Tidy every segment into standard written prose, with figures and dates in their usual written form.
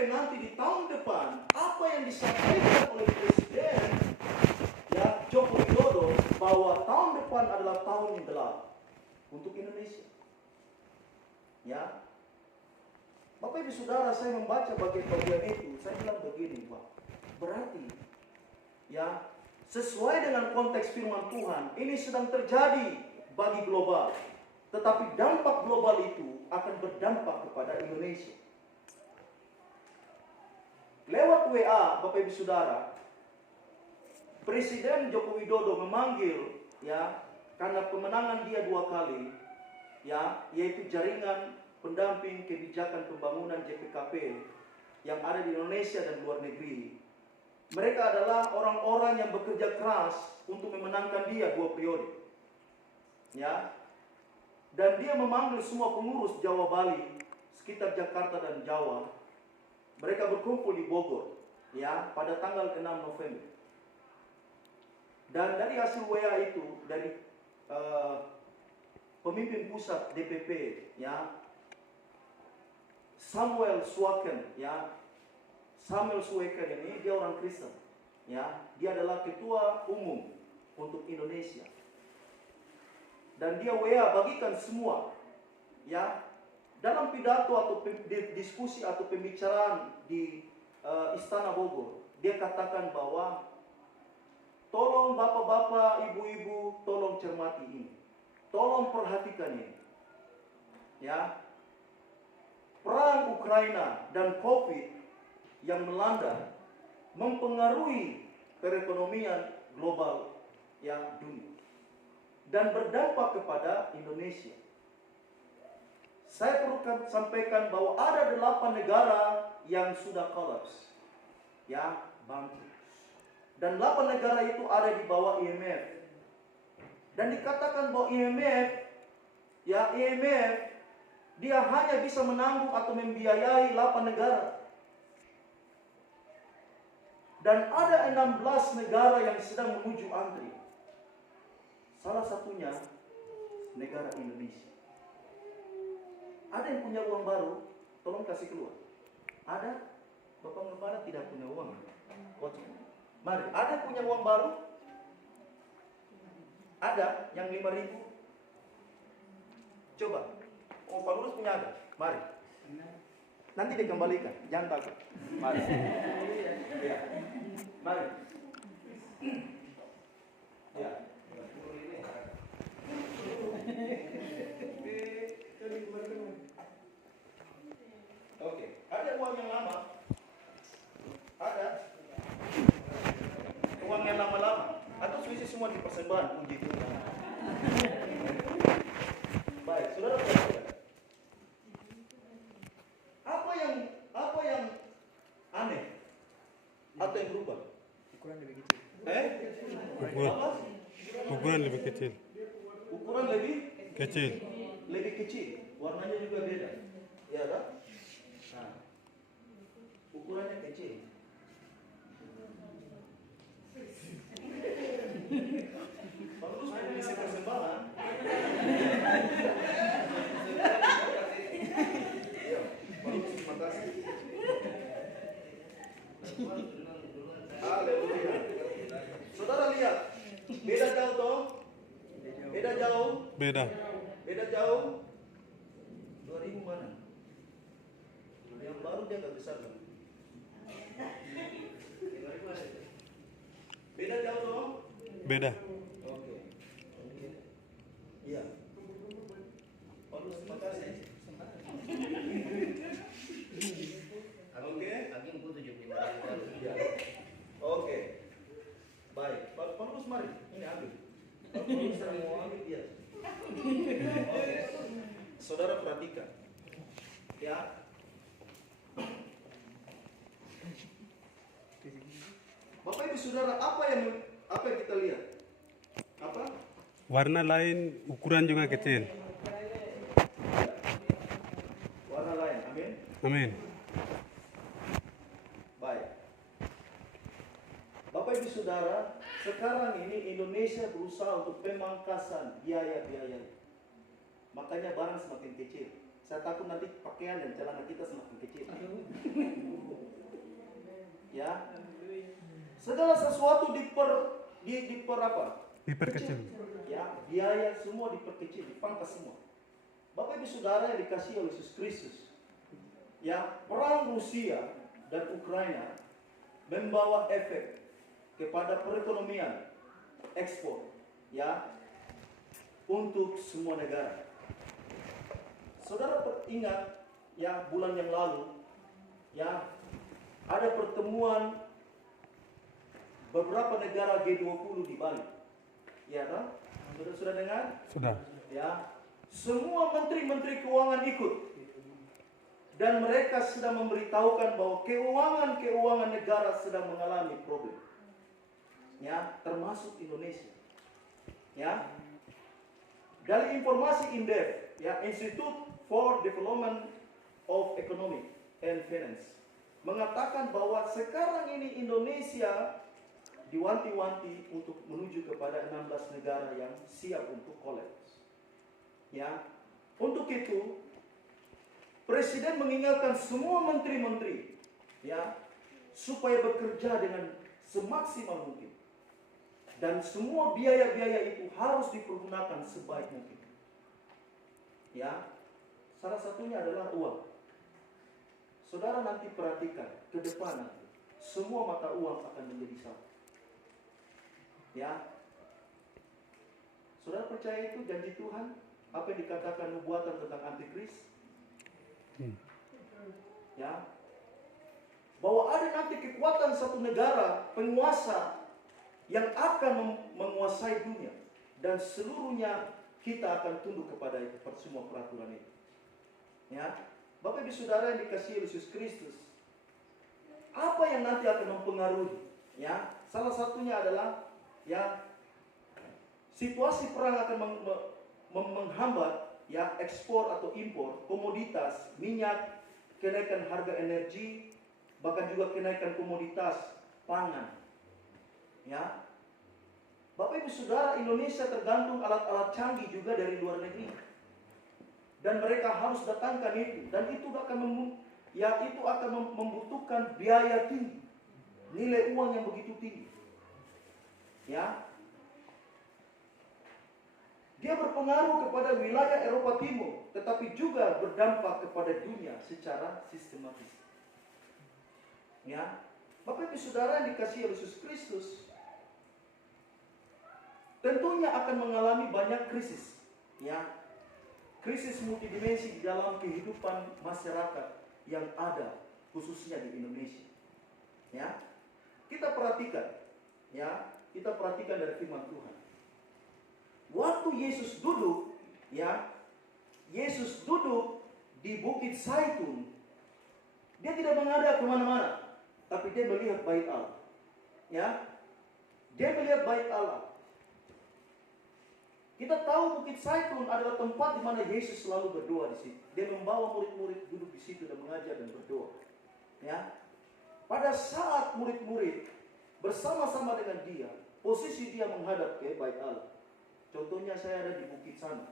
sampai nanti di tahun depan apa yang disampaikan oleh Presiden ya Joko Widodo bahwa tahun depan adalah tahun yang gelap untuk Indonesia. Ya, Bapak Ibu Saudara, saya membaca bagian-bagian itu, saya bilang begini, Pak. Berarti ya sesuai dengan konteks firman Tuhan, ini sedang terjadi bagi global. Tetapi dampak global itu akan berdampak kepada Indonesia. Lewat WA, Bapak Ibu Saudara, Presiden Joko Widodo memanggil ya karena pemenangan dia 2 kali ya, yaitu jaringan pendamping kebijakan pembangunan JPKP yang ada di Indonesia dan luar negeri. Mereka adalah orang-orang yang bekerja keras untuk memenangkan dia 2 periode. Ya. Dan dia memanggil semua pengurus Jawa Bali, sekitar Jakarta dan Jawa. Mereka berkumpul di Bogor, ya, pada tanggal 6 November. Dan dari hasil WA itu, dari pemimpin pusat DPP, ya, Samuel Suwaken, ya, Samuel Suwaken ini dia orang Kristen, ya, dia adalah ketua umum untuk Indonesia. Dan dia WA bagikan semua, ya, dalam pidato atau diskusi atau pembicaraan di Istana Bogor, dia katakan bahwa tolong bapak-bapak, ibu-ibu, tolong cermati ini, tolong perhatikan ini, ya, perang Ukraina dan COVID yang melanda mempengaruhi perekonomian global yang dunia dan berdampak kepada Indonesia. Saya perlu sampaikan bahwa ada 8 negara yang sudah kolaps, ya, bangkrut. Dan 8 negara itu ada di bawah IMF. Dan dikatakan bahwa IMF, ya, IMF dia hanya bisa menanggung atau membiayai 8 negara. Dan ada 16 negara yang sedang menuju antri. Salah satunya negara Indonesia. Ada yang punya uang baru, tolong kasih keluar. Ada? Bapak Ngembara tidak punya uang. Kocok. Mari, ada yang punya uang baru? Ada yang 5.000? Coba. Oh, Pak Lurus punya ada? Mari. Nanti dikembalikan, jangan takut. Mari. Ya. Mari. Ya. Oke, ada uang yang lama? Ada. Uang yang lama-lama? Atau selisih semua di persembahan, puji Tuhan. Baik, saudara perhatikan. Apa yang aneh atau yang berubah? Ukuran lebih kecil. Ukuran lebih kecil. Ukuran lebih Kecil. lebih kecil, warnanya juga beda, ya kan? Nah, ukurannya kecil. Bagus mengisi persembahan. Iya, bagus, terima kasih. Haleluya. Saudara lihat, beda jauh toh? Beda jauh? Beda. Beda jauh? 2000 mana? Yang baru dia agak besar kan? Beda jauh toh? Beda. Oke. Iya. Bagus, terima kasih. Oke. Aging pun 75.000. Iya. Oke. Baik. Pak Lurus mari, ini ambil. Pak Lurus mau ambil dia. Oke. Saudara perhatikan. Ya. Bapak Ibu Saudara, apa yang kita lihat? Apa? Warna lain, ukuran juga kecil. Warna lain. Amin. Amin. Baik. Bapak Ibu Saudara, sekarang ini Indonesia berusaha untuk pemangkasan biaya-biaya. Makanya barang semakin kecil. Saya takut nanti pakaian dan celana kita semakin kecil. Segala sesuatu diper apa? Diperkecil. Ya, biaya semua diperkecil, dipangkas semua. Bapak Ibu Saudara yang dikasihi oleh Yesus Kristus, ya, perang Rusia dan Ukraina membawa efek kepada perekonomian ekspor, ya, untuk semua negara. Saudara ingat, ya, bulan yang lalu, ya, ada pertemuan beberapa negara G20 di Bali. Ya, kan? Sudah dengar? Sudah. Ya, semua menteri-menteri keuangan ikut. Dan mereka sedang memberitahukan bahwa keuangan negara sedang mengalami problem. Ya, termasuk Indonesia. Ya. Dari informasi Indef, ya, Institute for Development of Economic and Finance, mengatakan bahwa sekarang ini Indonesia diwanti-wanti untuk menuju kepada 16 negara yang siap untuk kolaps. Ya, untuk itu Presiden mengingatkan semua menteri-menteri, ya, supaya bekerja dengan semaksimal mungkin. Dan semua biaya-biaya itu harus dipergunakan sebaik mungkin. Ya, salah satunya adalah uang. Saudara nanti perhatikan ke depan nanti, semua mata uang akan menjadi satu. Ya, saudara percaya itu janji Tuhan? Apa yang dikatakan nubuatan tentang antikris? Ya, bahwa ada nanti kekuatan satu negara penguasa yang akan menguasai dunia, dan seluruhnya kita akan tunduk kepada semua peraturan itu. Ya, Bapak Ibu Saudara yang dikasihi Yesus Kristus, apa yang nanti akan mempengaruhi? Ya, salah satunya adalah, ya, situasi perang akan menghambat, ya, ekspor atau impor komoditas, minyak, kenaikan harga energi, bahkan juga kenaikan komoditas pangan. Ya, Bapak Ibu Saudara, Indonesia tergantung alat-alat canggih juga dari luar negeri, dan mereka harus datangkan itu, dan itu akan membutuhkan biaya tinggi, nilai uang yang begitu tinggi. Ya, dia berpengaruh kepada wilayah Eropa Timur, tetapi juga berdampak kepada dunia secara sistematis. Ya, Bapak Ibu Saudara yang dikasihi Yesus Kristus, tentunya akan mengalami banyak krisis. Ya, krisis multidimensi di dalam kehidupan masyarakat yang ada, khususnya di Indonesia. Ya, kita perhatikan, ya, kita perhatikan dari firman Tuhan. Waktu Yesus duduk, ya, Yesus duduk di Bukit Zaitun, dia tidak menghadap kemana-mana, tapi dia melihat bait Allah. Ya, dia melihat bait Allah. Kita tahu Bukit Zaitun adalah tempat di mana Yesus selalu berdoa di situ. Dia membawa murid-murid duduk di situ dan mengajar dan berdoa. Ya, pada saat murid-murid bersama-sama dengan dia, posisi dia menghadap ke bait Allah. Contohnya saya ada di bukit sana,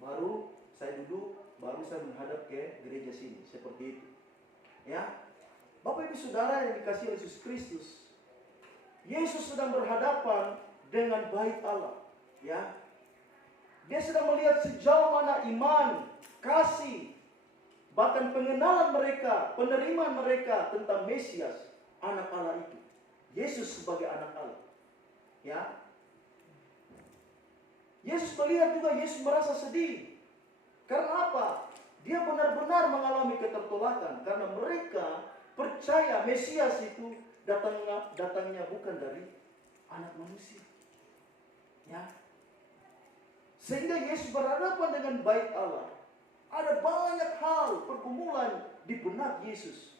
baru saya duduk, baru saya menghadap ke gereja sini, seperti itu. Ya, Bapak Ibu Saudara yang dikasihi Yesus Kristus, Yesus sedang berhadapan dengan bait Allah. Ya, dia sedang melihat sejauh mana iman, kasih, bahkan pengenalan mereka, penerimaan mereka tentang Mesias, anak Allah itu, Yesus sebagai anak Allah. Ya, Yesus melihat juga, Yesus merasa sedih. Karena apa? Dia benar-benar mengalami ketertolakan karena mereka percaya Mesias itu datangnya bukan dari anak manusia. Ya. Sehingga Yesus berhadapan dengan bait Allah. Ada banyak hal pergumulan di benak Yesus.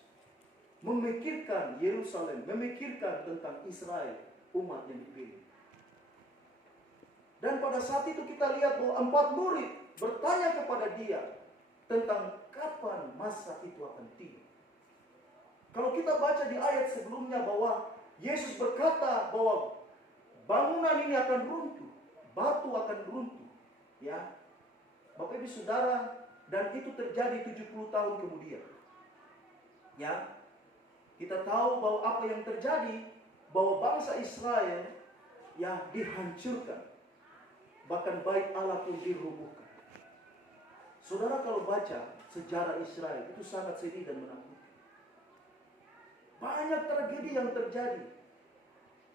Memikirkan Yerusalem, memikirkan tentang Israel, umat yang dipilih. Dan pada saat itu kita lihat bahwa 4 murid bertanya kepada dia tentang kapan masa itu akan tiba. Kalau kita baca di ayat sebelumnya bahwa Yesus berkata bahwa bangunan ini akan runtuh, batu akan runtuh. Ya, Bapak Ibu Saudara, dan itu terjadi 70 tahun kemudian. Ya, kita tahu bahwa apa yang terjadi bahwa bangsa Israel ya dihancurkan. Bahkan bait Allah pun dirobohkan. Saudara kalau baca sejarah Israel itu sangat sedih dan menakutkan. Banyak tragedi yang terjadi.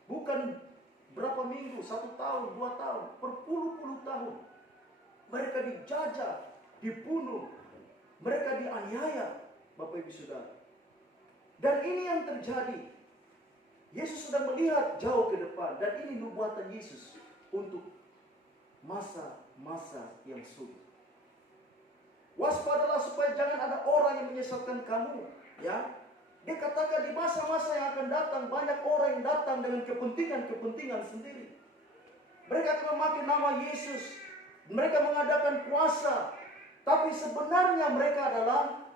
Bukan berapa minggu, 1 tahun, 2 tahun, berpuluh-puluh tahun. Mereka dijajah, dibunuh, mereka dianiaya, Bapak Ibu Saudara. Dan ini yang terjadi. Yesus sedang melihat jauh ke depan. Dan ini nubuatan Yesus untuk masa-masa yang sulit. Waspadalah supaya jangan ada orang yang menyesatkan kamu. Ya, dia katakan di masa-masa yang akan datang banyak orang yang datang dengan kepentingan-kepentingan sendiri. Mereka akan memakai nama Yesus. Mereka mengadakan puasa. Tapi sebenarnya mereka adalah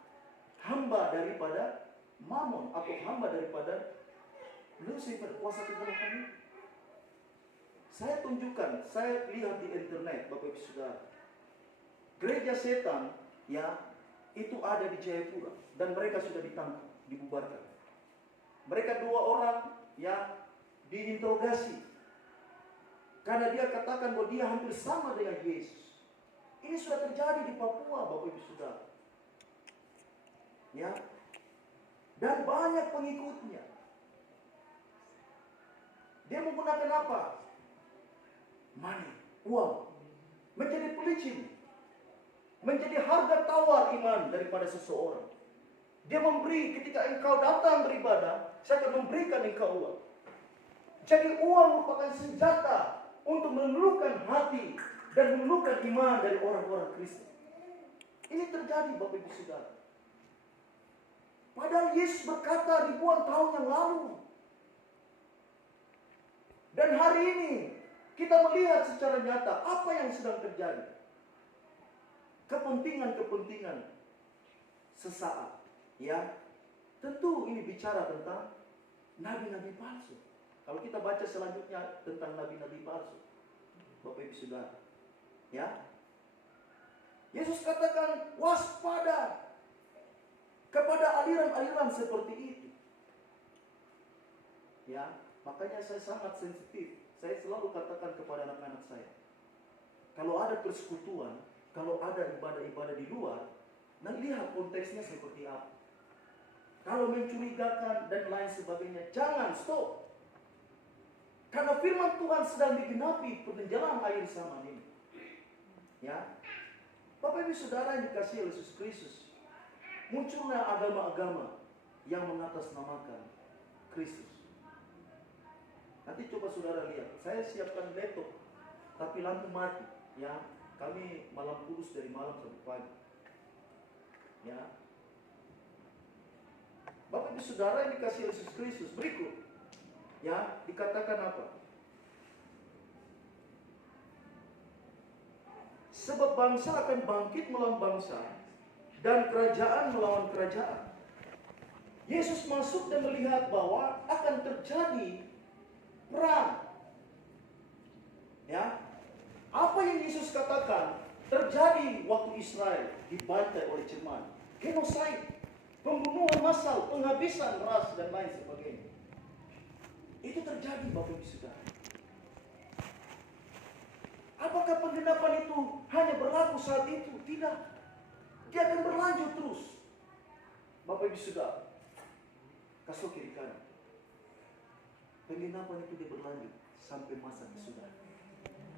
hamba daripada Mammon atau hamba daripada Lucifer, kuasa kegelapan. Saya tunjukkan, saya lihat di internet, Bapak Ibu Saudara. Gereja setan ya itu ada di Jayapura dan mereka sudah ditangkap, dibubarkan. Mereka 2 orang ya diinterogasi karena dia katakan bahwa dia hampir sama dengan Yesus. Ini sudah terjadi di Papua, Bapak Ibu Saudara. Ya. Dan banyak pengikutnya. Dia menggunakan apa? Money, uang. Menjadi pelicin. Menjadi harga tawar iman daripada seseorang. Dia memberi ketika engkau datang beribadah, saya akan memberikan engkau uang. Jadi uang merupakan senjata untuk meluluhkan hati dan meluluhkan iman dari orang-orang Kristen. Ini terjadi, Bapak Ibu Saudara. Padahal Yesus berkata ribuan tahun yang lalu. Dan hari ini kita melihat secara nyata apa yang sedang terjadi. Kepentingan-kepentingan sesaat. Ya, tentu ini bicara tentang nabi-nabi palsu. Kalau kita baca selanjutnya tentang nabi-nabi palsu, Bapak Ibu Saudara, ya, Yesus katakan waspada kepada aliran-aliran seperti itu. Ya, makanya saya sangat sensitif. Saya selalu katakan kepada anak-anak saya, kalau ada persekutuan, kalau ada ibadah-ibadah di luar, nah lihat konteksnya seperti apa. Kalau mencurigakan dan lain sebagainya, jangan, stop. Karena firman Tuhan sedang digenapi penjalan air zaman ini. Ya, Bapak Ibu Saudara yang dikasihi oleh Yesus Kristus, munculnya agama-agama yang mengatasnamakan Kristus. Nanti coba saudara lihat, saya siapkan laptop, tapi lampu mati. Ya, kami malam kudus dari malam sampai pagi. Ya, Bapak Ibu Saudara yang dikasihi Yesus Kristus, berikut, ya, dikatakan apa? Sebab bangsa akan bangkit melawan bangsa dan kerajaan melawan kerajaan. Yesus masuk dan melihat bahwa akan terjadi perang. Ya, apa yang Yesus katakan terjadi waktu Israel dibantai oleh Jerman, genocide, pembunuhan massal, penghabisan ras dan lain sebagainya. Itu terjadi, Bapak Ibu Saudara. Apakah penggenapan itu hanya berlaku saat itu? Tidak. Dia akan berlanjut terus. Bapak Ibu Saudara, kasih kiri kanan. Penggenapan itu dia berlanjut sampai masa kesudahan.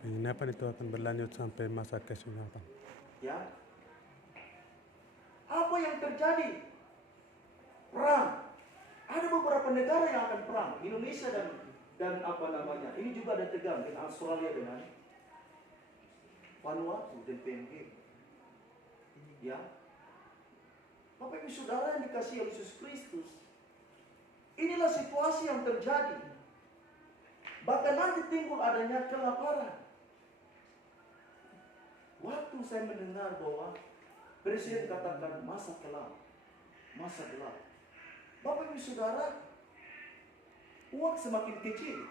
Penginapan itu akan berlanjut sampai masa kesudahan. Ya. Apa yang terjadi? Perang. Ada beberapa negara yang akan perang. Indonesia dan apa namanya? Ini juga ada tegang dengan Australia dengan Vanuatu dan PNG. Ya. Bapak Ibu Saudara yang dikasihi oleh Yesus Kristus, inilah situasi yang terjadi. Bahkan nanti timbul adanya kelaparan. Waktu saya mendengar bahwa Presiden katakan masa kelam, masa gelap. Bapak Ibu Saudara, uang semakin kecil,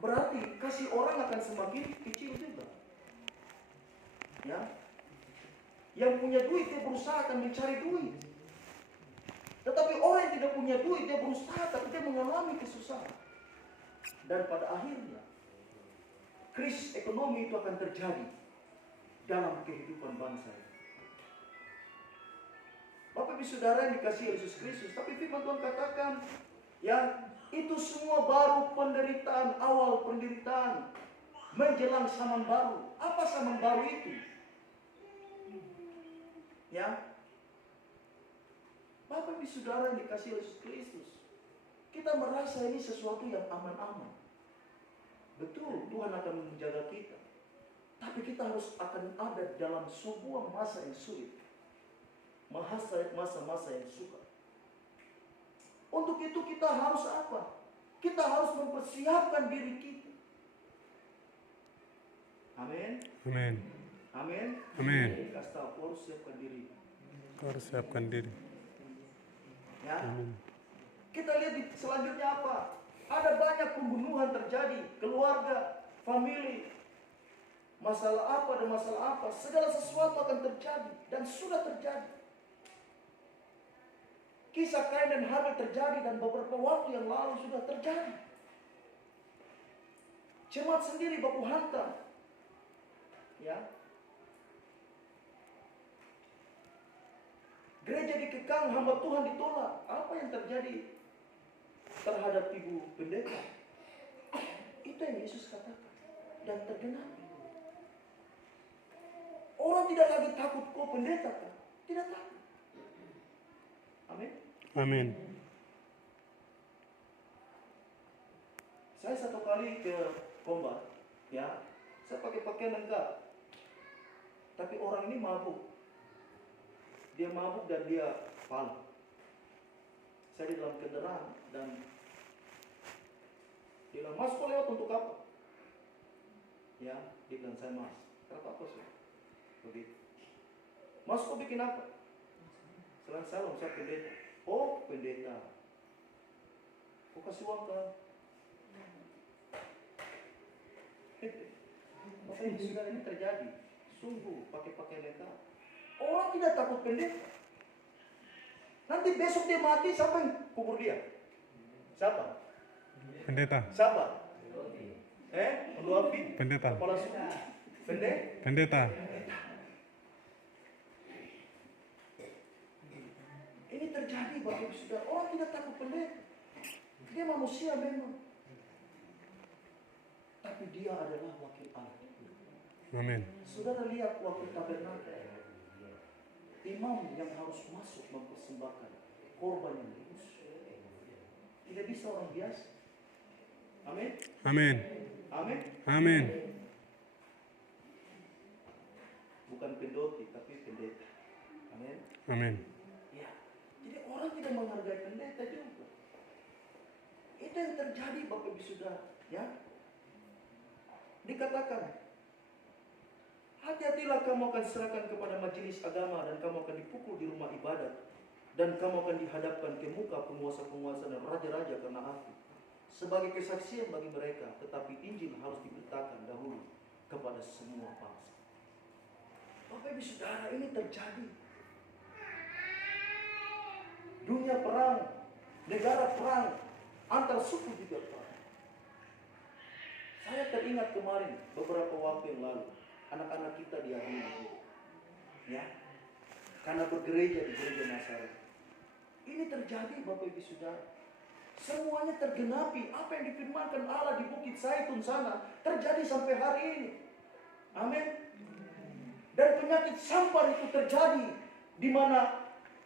berarti kasih orang akan semakin kecil juga. Ya, yang punya duit dia berusaha akan mencari duit. Tetapi orang yang tidak punya punya duit, dia berusaha, tapi dia mengalami kesusahan. Dan pada akhirnya, krisis ekonomi itu akan terjadi dalam kehidupan bangsa ini. Bapak Ibu Saudara yang dikasihi Yesus Kristus, tapi firman Tuhan katakan, ya, itu semua baru penderitaan, awal penderitaan menjelang zaman baru. Apa zaman baru itu? Ya, Bapak Ibu Saudara yang dikasihi Yesus Kristus, kita merasa ini sesuatu yang aman-aman. Betul, Tuhan akan menjaga kita. Tapi kita harus akan ada dalam sebuah masa yang sulit. Masa-masa yang sukar. Untuk itu kita harus apa? Kita harus mempersiapkan diri kita. Amin. Amin. Amin. Amin. Kasih tahu, harus siapkan diri. Kau harus siapkan diri. Ya. Amin. Kita lihat di selanjutnya apa? Ada banyak pembunuhan terjadi, keluarga, famili, masalah apa dan masalah apa, segala sesuatu akan terjadi dan sudah terjadi. Kisah Kain dan Habel terjadi dan beberapa waktu yang lalu sudah terjadi. Jemaat sendiri baku hantam, ya. Gereja dikekang, hamba Tuhan ditolak. Apa yang terjadi terhadap ibu pendeta? Itu yang Yesus katakan dan tergenapi. Orang tidak lagi takut kau pendeta kan? Tidak takut. Amin. Amin. Saya satu kali ke Kombat, ya, saya pakai pakaian lengkap. Tapi orang ini mabuk. Dia mabuk dan dia panik. Saya di dalam kendaraan dan dia bilang, "Mas, kau lewat untuk apa?" Ya, dia bilang, "Saya mas." "Kenapa apa sih?" Begitu. "Mas, kau bikin apa?" Saya pendeta. "Oh, pendeta. Kau kasih uang ke..." Maka ini sudah ini terjadi. Sungguh pakai pakaian lengkap. Orang tidak takut pendeta. Nanti besok dia mati, siapa yang kubur dia? Siapa? Pendeta. Siapa? Luapi? Pendeta. Kepala suku? Pendeta. Ini terjadi Bapak Ibu Saudara. Orang tidak takut pendeta. Dia manusia memang. Tapi dia adalah wakil Allah. Amin. Saudara lihat waktu tabernakel. Imam yang harus masuk mempersembahkan korban yang kudus. Tidak bisa orang biasa. Amin. Amin. Amin. Amin. Bukan pendoti tapi pendeta. Amin. Amin. Ya. Jadi orang tidak menghargai pendeta juga. Itu yang terjadi Bapak Ibu Saudara, ya. Dikatakan, hati-hatilah kamu akan serahkan kepada majelis agama dan kamu akan dipukul di rumah ibadat dan kamu akan dihadapkan ke muka penguasa-penguasa dan raja-raja karena aku sebagai kesaksian bagi mereka, tetapi Injil harus diberitakan dahulu kepada semua bangsa. Bapak Ibu Saudara, ini terjadi. Dunia perang, negara perang, antar suku juga perang. Saya teringat kemarin beberapa waktu yang lalu, anak-anak kita diadili, ya, karena bergereja di gereja Nazaret. Ini terjadi Bapak Ibu Saudara. Semuanya tergenapi. Apa yang difirmankan Allah di Bukit Zaitun sana terjadi sampai hari ini. Amin. Dan penyakit sampar itu terjadi di mana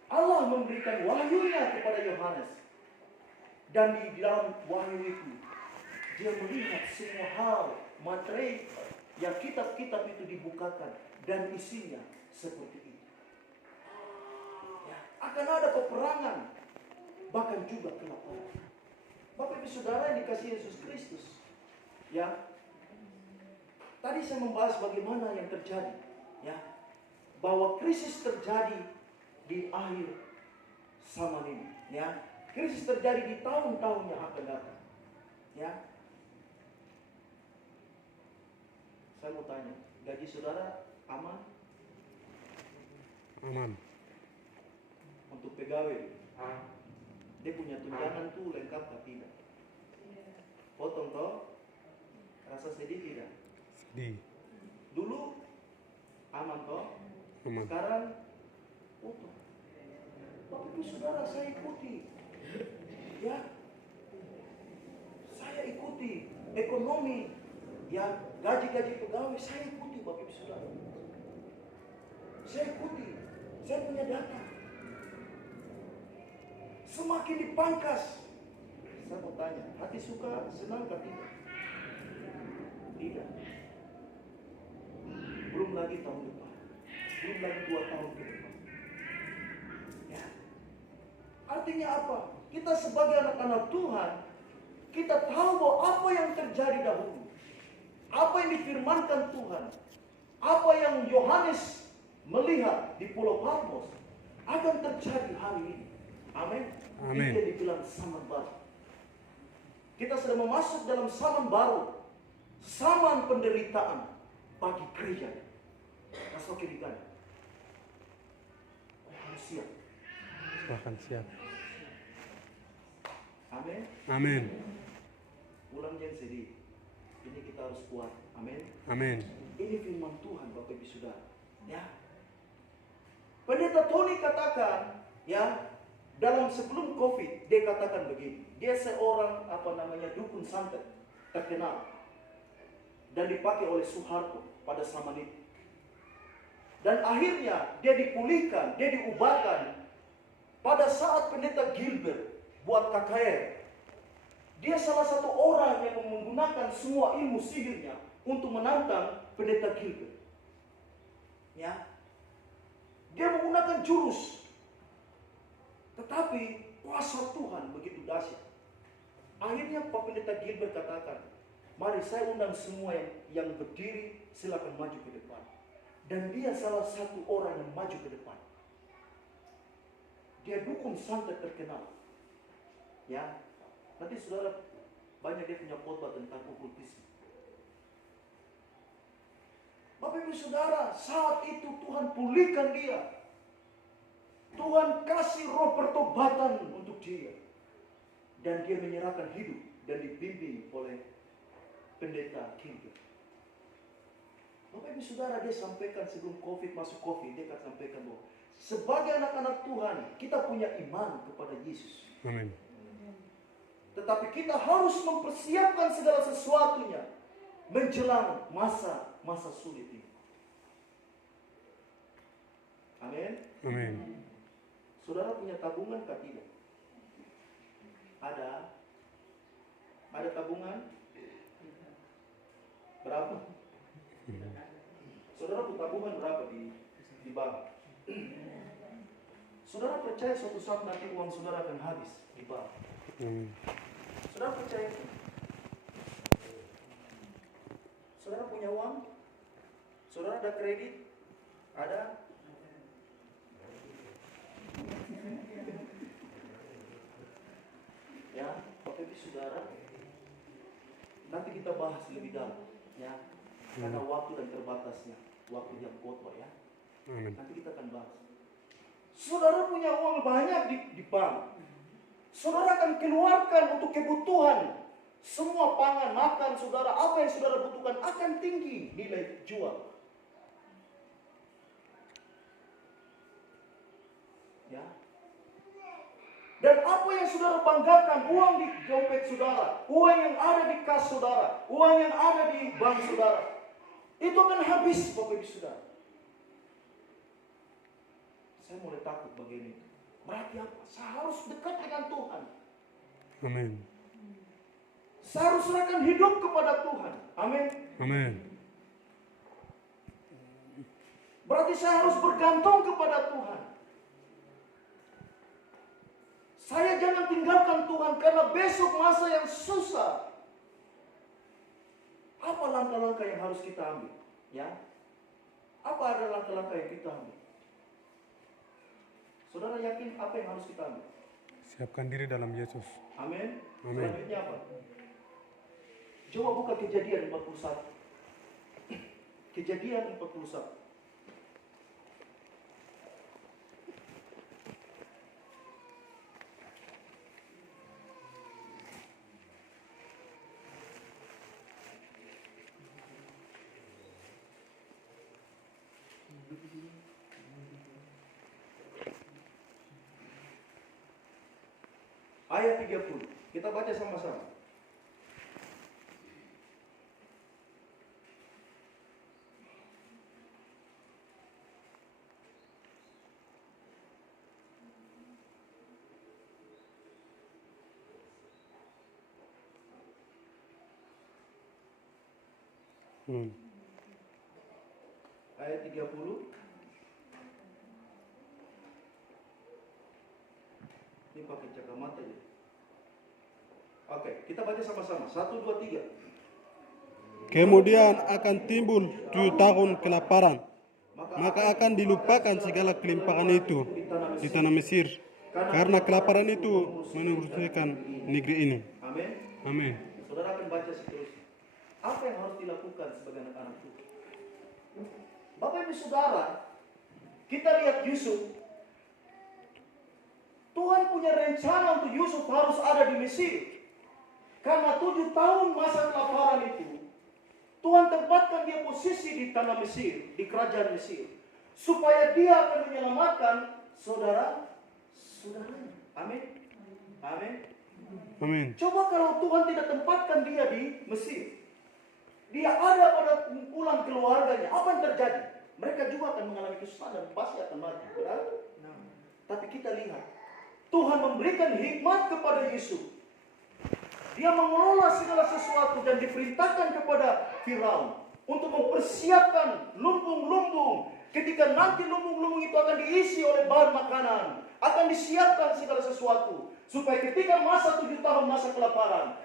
Allah memberikan wahyunya kepada Yohanes. Dan di dalam wahyu itu dia melihat semua hal materi yang kitab-kitab itu dibukakan dan isinya seperti itu. Ya, akan ada peperangan, bahkan juga kelaparan. Bapak Ibu Saudara yang dikasihi Yesus Kristus, ya. Tadi saya membahas bagaimana yang terjadi, ya, bahwa krisis terjadi di akhir zaman ini, ya. Krisis terjadi di tahun-tahun yang akan datang, ya. Saya mau tanya, gaji saudara aman? Aman. Untuk pegawai? Dia punya tunjangan tuh lengkap atau tidak? Potong toh? Rasa sedih tidak? Sedih. Dulu aman toh? Aman. Sekarang potong. Bapak Ibu Saudara, saya ikuti. Ya, saya ikuti ekonomi, ya gaji-gaji pegawai saya ikuti, Bapak Ibu Saudara. Saya ikuti, saya punya data. Semakin dipangkas, saya mau tanya, hati suka, senang atau tidak? Tidak. Belum lagi tahun depan, belum lagi 2 tahun ke depan. Ya. Artinya apa? Kita sebagai anak-anak Tuhan, kita tahu bahwa apa yang terjadi dahulu, apa yang difirmankan Tuhan, apa yang Yohanes melihat di Pulau Patmos akan terjadi hari ini. Amin. Amin. Itu yang dibilang zaman baru. Kita sedang masuk dalam zaman baru, zaman penderitaan bagi gereja. Masuk ke dikan. Harus siap. Bahkan siap. Amin. Amin. Ulang jangan sedih. Ini kita harus kuat. Amin. Amin. Ini firman Tuhan, Bapak Ibu Saudara. Ya. Pendeta Tony katakan, ya, dalam sebelum COVID, dia katakan begini. Dia seorang dukun santet terkenal dan dipakai oleh Soeharto pada zaman itu. Dan akhirnya dia dipulihkan, dia diubahkan pada saat pendeta Gilbert buat KKR. Dia salah satu orang yang menggunakan semua ilmu sihirnya untuk menantang pendeta Gilbert. Ya. Dia menggunakan jurus. Tetapi kuasa Tuhan begitu dahsyat. Akhirnya Pak Pendeta Gilbert katakan, mari saya undang semua yang berdiri, silakan maju ke depan. Dan dia salah satu orang yang maju ke depan. Dia dukun santet terkenal. Ya, nanti saudara banyak dia punya khotbah tentang okultisme. Bapak Ibu Saudara, saat itu Tuhan pulihkan dia. Tuhan kasih roh pertobatan untuk dia. Dan dia menyerahkan hidup dan dibimbing oleh pendeta Gilbert. Bapak Ibu Saudara, dia sampaikan sebelum COVID, masuk COVID, dia akan sampaikan bahwa sebagai anak-anak Tuhan, kita punya iman kepada Yesus. Amin. Tetapi kita harus mempersiapkan segala sesuatunya menjelang masa sulit ini. Amin. Amin. Saudara punya tabungan kah tidak? Ada tabungan? Berapa? Saudara punya tabungan berapa di bank? Saudara percaya suatu saat nanti uang saudara akan habis di bank? Saudara percaya itu? Saudara punya uang? Saudara ada kredit? Ada? Ya, Bapak Ibu Saudara, nanti kita bahas lebih dalam, ya, karena waktu dan terbatasnya, waktu jam khotbah, ya. Amin. Nanti kita akan bahas. Saudara punya uang banyak di bank. Saudara akan keluarkan untuk kebutuhan. Semua pangan, makan saudara, apa yang saudara butuhkan akan tinggi nilai jual. Ya. Dan apa yang saudara banggakan, uang di dompet saudara, uang yang ada di kas saudara, uang yang ada di bank saudara, itu akan habis, Bapak Ibu Saudara. Saya mulai takut begini. Berarti apa? Saya harus dekat dengan Tuhan. Amin. Saya harus serahkan hidup kepada Tuhan. Amin. Amin. Berarti saya harus bergantung kepada Tuhan. Saya jangan tinggalkan Tuhan karena besok masa yang susah. Apa langkah-langkah yang harus kita ambil? Ya, apa ada langkah-langkah yang kita ambil? Saudara yakin apa yang harus kita ambil? Siapkan diri dalam Yesus. Amin. Amin. Selanjutnya apa? Coba buka Kejadian 41. Kejadian 41. ayat 30. Kita baca sama-sama. Ayat 30. Ini pakai kacamata ya. Oke, kita baca sama-sama. 1, 2, 3. Kemudian akan timbul 7 tahun kelaparan, maka akan dilupakan segala kelimpahan itu di tanah Mesir, karena kelaparan itu menurunkan negeri ini. Amin. Amin. Saudara akan baca seterusnya. Apa yang harus dilakukan sebagai anak-anak Tuhan? Bapak Ibu Saudara, kita lihat Yusuf. Tuhan punya rencana untuk Yusuf harus ada di Mesir. Karena 7 tahun masa kelaparan itu, Tuhan tempatkan dia posisi di tanah Mesir, di kerajaan Mesir, supaya dia akan menyelamatkan saudara-saudaranya. Amin. Amin. Amin. Coba kalau Tuhan tidak tempatkan dia di Mesir, dia ada pada kumpulan keluarganya, apa yang terjadi? Mereka juga akan mengalami kesusahan dan pasti akan mati, benar? Tapi kita lihat, Tuhan memberikan hikmat kepada Yusuf. Dia mengelola segala sesuatu dan diperintahkan kepada Firaun untuk mempersiapkan lumbung-lumbung. Ketika nanti lumbung-lumbung itu akan diisi oleh bahan makanan, akan disiapkan segala sesuatu supaya ketika masa 7 tahun masa kelaparan,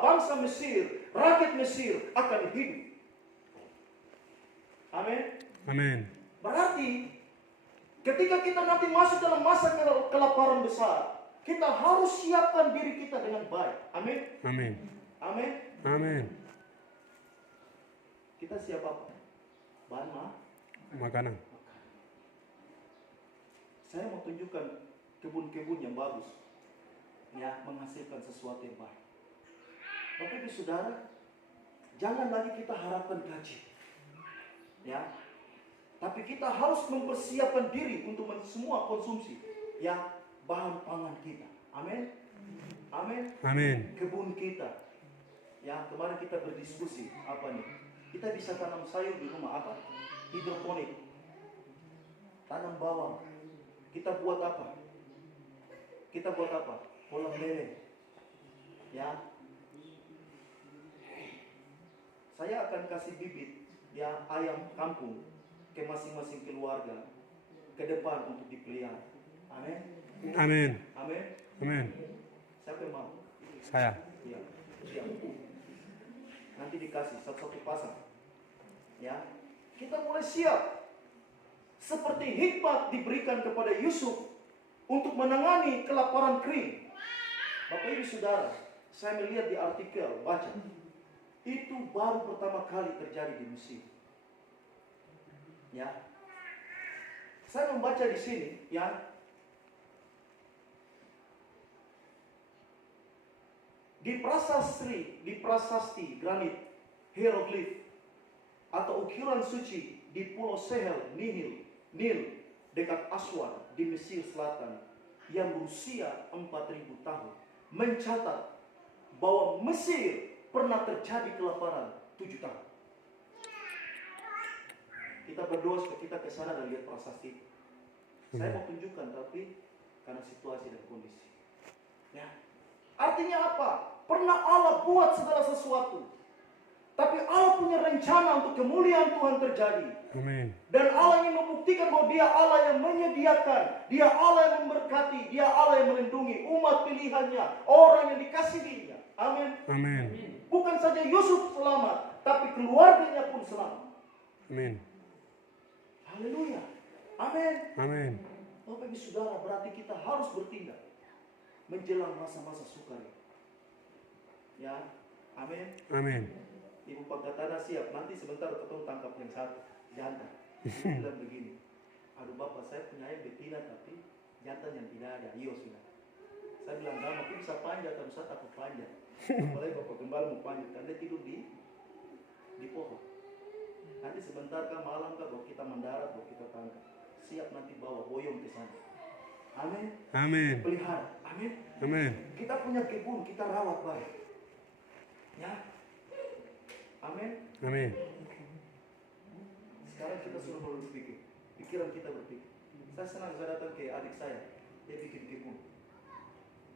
bangsa Mesir, rakyat Mesir akan hidup. Amin. Amin. Berarti ketika kita nanti masuk dalam masa kelaparan besar, kita harus siapkan diri kita dengan baik. Amin. Amin. Amin. Amin. Kita siap apa? Bahan Makanan. Saya mau tunjukkan kebun-kebun yang bagus, ya, menghasilkan sesuatu yang baik. Bapak Ibu Saudara, jangan lagi kita harapkan gaji, ya, tapi kita harus mempersiapkan diri untuk semua konsumsi, ya, bahan pangan kita. Amin. Amin. Amin. Kebun kita, ya, kemarin kita berdiskusi apa nih? Kita bisa tanam sayur di rumah, apa? Hidroponik, tanam bawang. Kita buat apa? Kita buat apa? Kolam lele, ya. Saya akan kasih bibit, ya, ayam kampung ke masing-masing keluarga ke depan untuk dipelihara. Amin. Amin. Amin. Amin. Siapa yang mau? Saya. Ya, siap. Nanti dikasih satu-satu pasang. Ya, kita mulai siap. Seperti hikmat diberikan kepada Yusuf untuk menangani kelaparan kering. Bapak Ibu Saudara, saya melihat di artikel, baca. Itu baru pertama kali terjadi di Mesir. Ya. Saya membaca di sini, ya. Di prasasti granit hieroglif atau ukiran suci di Pulau Sehel, Nil dekat Aswan di Mesir Selatan yang berusia 4.000 tahun mencatat bahwa Mesir pernah terjadi kelaparan 7 tahun. Kita berdoa supaya kita ke sana dan lihat prasasti. Saya mau tunjukkan, tapi karena situasi dan kondisi. Ya. Artinya apa? Pernah Allah buat segala sesuatu. Tapi Allah punya rencana untuk kemuliaan Tuhan terjadi. Amin. Dan Allah ingin membuktikan bahwa Dia Allah yang menyediakan, Dia Allah yang memberkati, Dia Allah yang melindungi umat pilihannya, orang yang dikasihinya. Amin. Amin. Bukan saja Yusuf selamat, tapi keluarganya pun selamat. Amin. Haleluya. Amin. Amin. Bapak Ibu Saudara, berarti kita harus bertindak menjelang masa-masa sukar. Ya. Amin. Amin. Ibu Pangkatana siap, nanti sebentar ketemu tangkap yang satu, jantan. Dia bilang begini, aduh Bapak, saya punya ayam betina tapi jantan yang tidak ada, iyo sudah. Saya bilang, enggak, aku bisa panjat, tapi saya takut panjat. Apalagi Bapak Gembala mau panjat, kan dia tidur di pohon. Nanti sebentar kah, malam kah, baru kita mendarat, baru kita tangkap. Siap nanti bawa boyong ke sana. Amin. Amin. Pelihara. Amin. Amin. Amin. Kita punya kebun, kita rawat baik. Ya. Amin. Amin. Sekarang kita sudah mulai berpikir. Pikiran kita berpikir. Saya senang saya datang ke adik saya. Dia bikin kebun.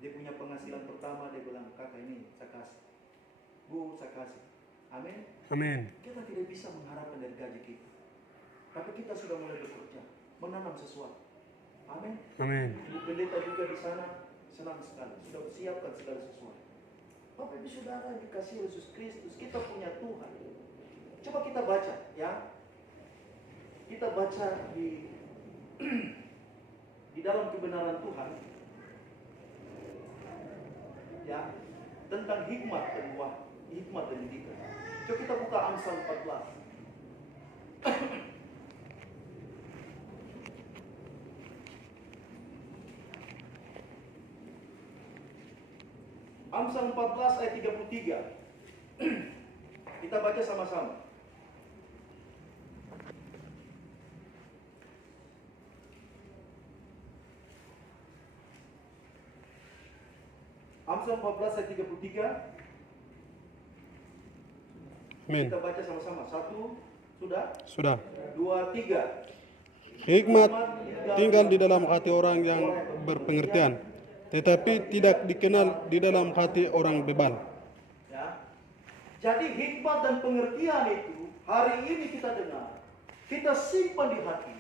Dia punya penghasilan pertama, dia bilang, kakak ini saya kasih. Bu, saya kasih. Amin. Amin. Kita tidak bisa mengharapkan dari gaji kita. Tapi kita sudah mulai bekerja, menanam sesuatu. Amin. Amin. Ibu pendeta juga di sana senang sekali, sudah siapkan segala sesuatu. Bapak Ibu Saudara yang dikasihi Yesus Kristus, kita punya Tuhan. Coba kita baca, ya. Kita baca di di dalam kebenaran Tuhan, ya, tentang hikmat dan hikmat dan didikan. Coba kita buka Amsal 14. Amsal 14 ayat 33. Kita baca sama-sama. Amsal 14 ayat 33. Amin. Kita baca sama-sama. 1, sudah? Sudah. 2, 3. Hikmat tinggal di dalam hati orang yang berpengertian, tetapi tidak dikenal di dalam hati orang bebal. Ya. Jadi hikmat dan pengertian itu hari ini kita dengar, kita simpan di hati,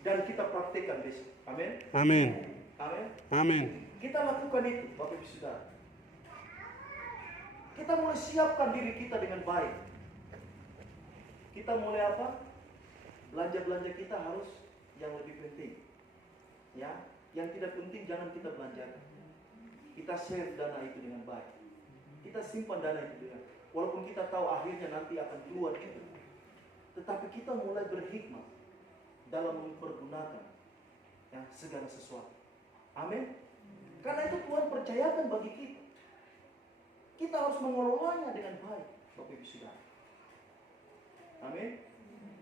dan kita praktekkan besok. Amin. Amin. Amin. Amin. Kita lakukan itu, Bapak Ibu Saudara. Kita mulai siapkan diri kita dengan baik. Kita mulai apa? Belanja-belanja kita harus yang lebih penting. Ya, yang tidak penting jangan kita belanjakan. Kita share dana itu dengan baik. Kita simpan dana itu dengan, walaupun kita tahu akhirnya nanti akan keluar juga. Tetapi kita mulai berhikmat dalam mempergunakan yang segala sesuatu. Amin. Karena itu Tuhan percayakan bagi kita. Kita harus mengelolanya dengan baik, Bapak Ibu Saudara. Amin.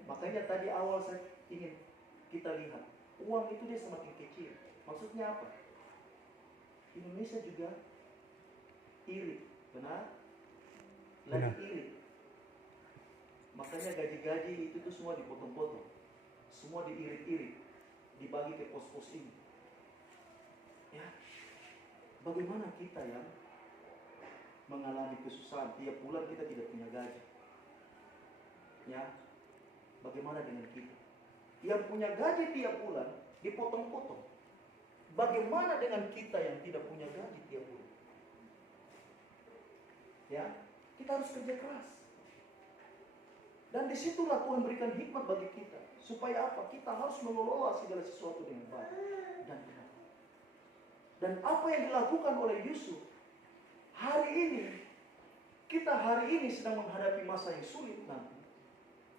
Makanya tadi awal saya ingin kita lihat, uang itu dia semakin kecil. Maksudnya apa? Indonesia juga iri, benar? Lagi Benar. iri. Makanya gaji-gaji itu tuh semua dipotong-potong, semua diirit-irit, dibagi ke pos-pos ini. Ya, bagaimana kita yang mengalami kesusahan tiap bulan kita tidak punya gaji? Ya, bagaimana dengan kita? Yang punya gaji tiap bulan dipotong-potong. Bagaimana dengan kita yang tidak punya gaji tiap bulan? Ya, kita harus kerja keras. Dan disitulah Tuhan berikan hikmat bagi kita. Supaya apa? Kita harus mengelola segala sesuatu dengan baik dan benar. Dan apa yang dilakukan oleh Yusuf hari ini, kita hari ini sedang menghadapi masa yang sulit nanti.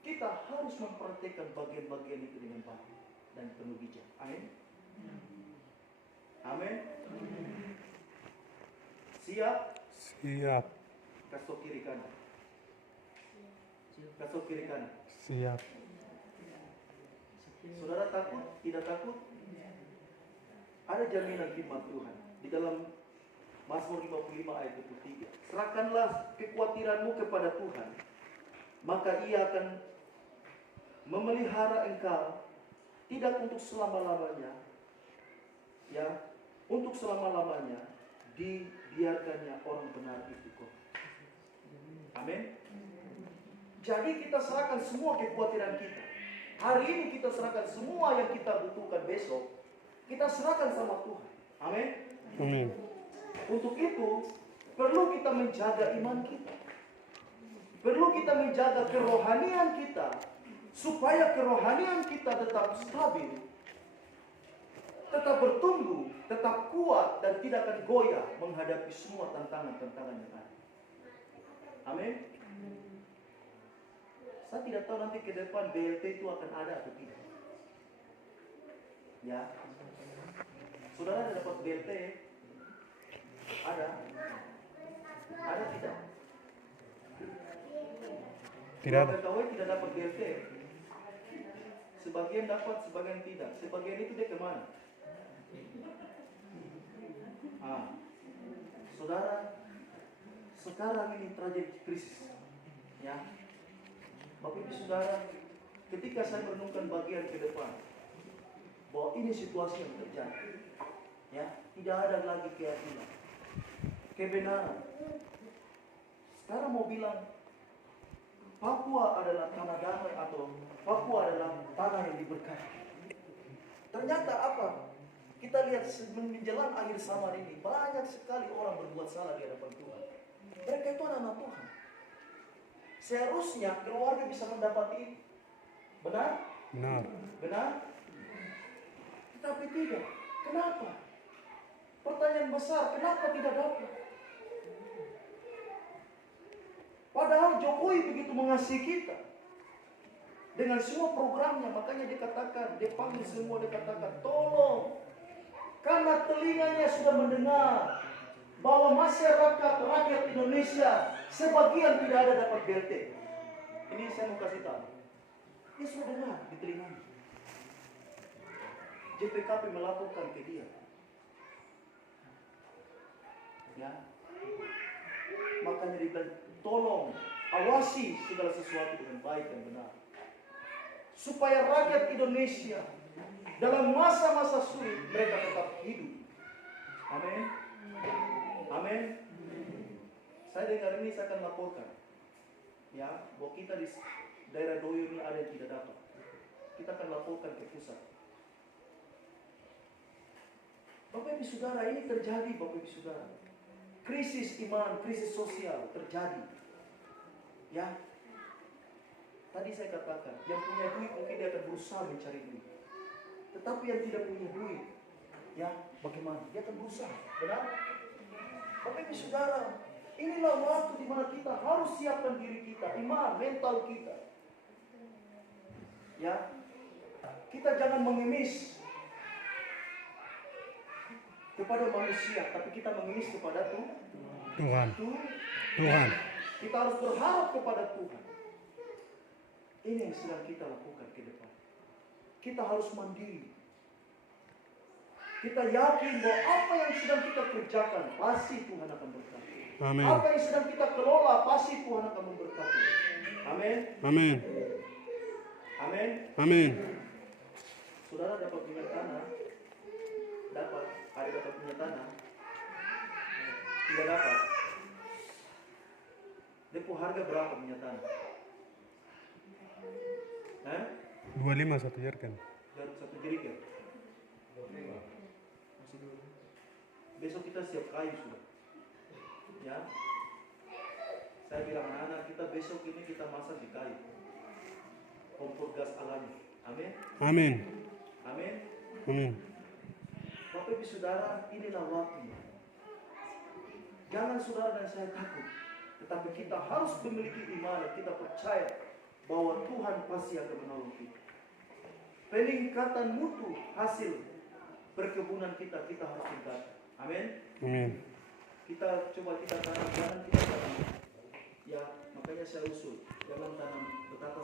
Kita harus mempraktikkan bagian-bagian itu dengan baik dan penuh bijak. Amin. Amin. Siap? Siap. Kasih kiri kanan. Kasih kiri kanan. Siap. Saudara takut? Tidak takut? Ada jaminan firman Tuhan di dalam Mazmur 55 ayat 23. Serahkanlah kekhawatiranmu kepada Tuhan, maka Ia akan memelihara engkau, tidak untuk selama-lamanya, ya, untuk selama-lamanya dibiarkannya orang benar itu kok. Amin. Jadi kita serahkan semua kekhawatiran kita. Hari ini kita serahkan semua yang kita butuhkan besok. Kita serahkan sama Tuhan. Amin. Amin. Untuk itu perlu kita menjaga iman kita. Perlu kita menjaga kerohanian kita, supaya kerohanian kita tetap stabil, tetap bertumbuh, tetap kuat, dan tidak akan goyah menghadapi semua tantangan-tantangan yang ada. Amin. Saya tidak tahu nanti ke depan BLT itu akan ada atau tidak. Ya, saudara ada dapat BLT? Ada? Ada tidak? Tidak ada. Keluarga KW tidak dapat BLT. Sebagian dapat, sebagian tidak. Sebagian itu dia kemana? Saudara, sekarang ini terjadi krisis. Ya, Bapak Ibu Saudara, ketika saya merenungkan bagian ke depan, bahwa ini situasi yang terjadi, ya, tidak ada lagi keyakinan, kebenaran. Sekarang mau bilang Papua adalah tanah damai atau Papua adalah tanah yang diberkati. Ternyata apa? Kita lihat menjelang akhir zaman ini banyak sekali orang berbuat salah di hadapan Tuhan. Mereka itu anak-anak Tuhan. Seharusnya keluarga bisa mendapati, benar? Benar. Benar? Tetapi tidak. Kenapa? Pertanyaan besar, kenapa tidak dapat? Padahal Jokowi begitu mengasihi kita. Dengan semua programnya, makanya dia katakan, dia panggil semua, dia katakan, tolong. Karena telinganya sudah mendengar bahwa masyarakat rakyat Indonesia sebagian tidak ada dapat BLT. Ini saya mau kasih tahu. Dia sudah dengar di telinganya. JPKP melaporkan ke dia. Ya. Makanya dia bilang, tolong awasi segala sesuatu dengan baik dan benar. Supaya rakyat Indonesia dalam masa-masa sulit mereka tetap hidup. Amin. Amin. Saya dengar ini saya akan laporkan. Ya, bahwa kita di daerah Doyo ini ada yang tidak dapat. Kita akan laporkan ke pusat. Bapak Ibu Saudara, ini terjadi Bapak Ibu Saudara. Krisis iman, krisis sosial terjadi. Ya. Tadi saya katakan, yang punya duit mungkin dia akan berusaha mencari duit. Tetapi yang tidak punya duit, ya bagaimana? Dia akan berusaha. Benar? Bapak Ibu Saudara, inilah waktu di mana kita harus siapkan diri kita, iman, mental kita. Ya. Kita jangan mengemis kepada manusia, tapi kita mengemis kepada Tuhan. Tuhan. Kita harus berharap kepada Tuhan. Ini yang sedang kita lakukan ke depan. Kita harus mandiri. Kita yakin bahwa apa yang sedang kita kerjakan pasti Tuhan akan berkati. Amin. Apa yang sedang kita kelola pasti Tuhan akan memberkati. Amin. Amin. Amin. Amin. Saudara dapat punya tanah? Dapat. Ada dapat punya tanah? Tidak dapat. Depo harga berapa punya tanah? 25 satu jerigen. Satu jerigen. Besok kita siap kayu sudah. Ya. Saya bilang anak-anak kita besok ini kita masak di kayu. Kompor gas alami. Amin. Amin. Amin. Amin. Bapak Ibu Saudara, inilah waktunya. Jangan saudara dan saya takut, tetapi kita harus memiliki iman dan kita percaya bahwa Tuhan pasti akan menolong kita. Peningkatan mutu hasil perkebunan kita harus tingkatkan. Amin. Amin. Kita coba kita tanam, jangan kita tanam. Ya, makanya saya usul, jangan tanam betapa